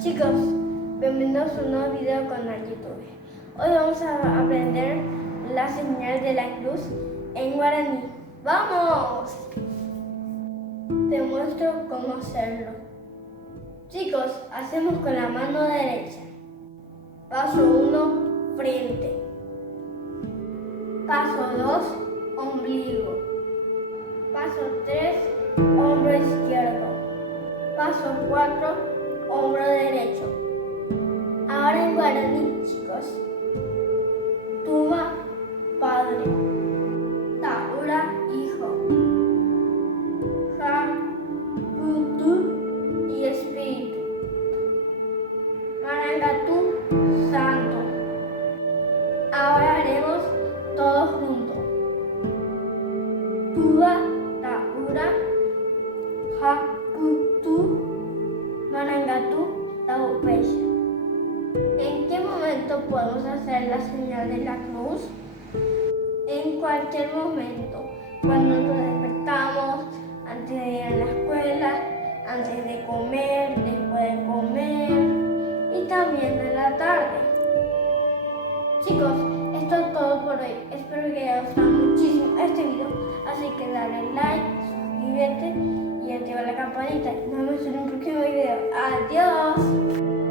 Chicos, bienvenidos a un nuevo video con el YouTube. Hoy vamos a aprender la señal de la cruz en guaraní. ¡Vamos! Te muestro cómo hacerlo. Chicos, hacemos con la mano derecha. Paso 1, frente. Paso 2, ombligo. Paso 3, hombro izquierdo. Paso 4, hombro derecho. Ahora en guaraní, chicos. Tuba, padre. Taura, hijo. Ja, putu y espíritu. Marangatú, santo. Ahora haremos todos juntos. Tuba, taura, ja, putu, Marangatú, Taupeya. ¿En qué momento podemos hacer la señal de la cruz? En cualquier momento, cuando nos despertamos, antes de ir a la escuela, antes de comer, después de comer y también en la tarde. Chicos, esto es todo por hoy. Espero que haya gustado muchísimo este video, así que dale like, suscríbete y activa la campanita. Nos vemos en un próximo video. ¡Adiós!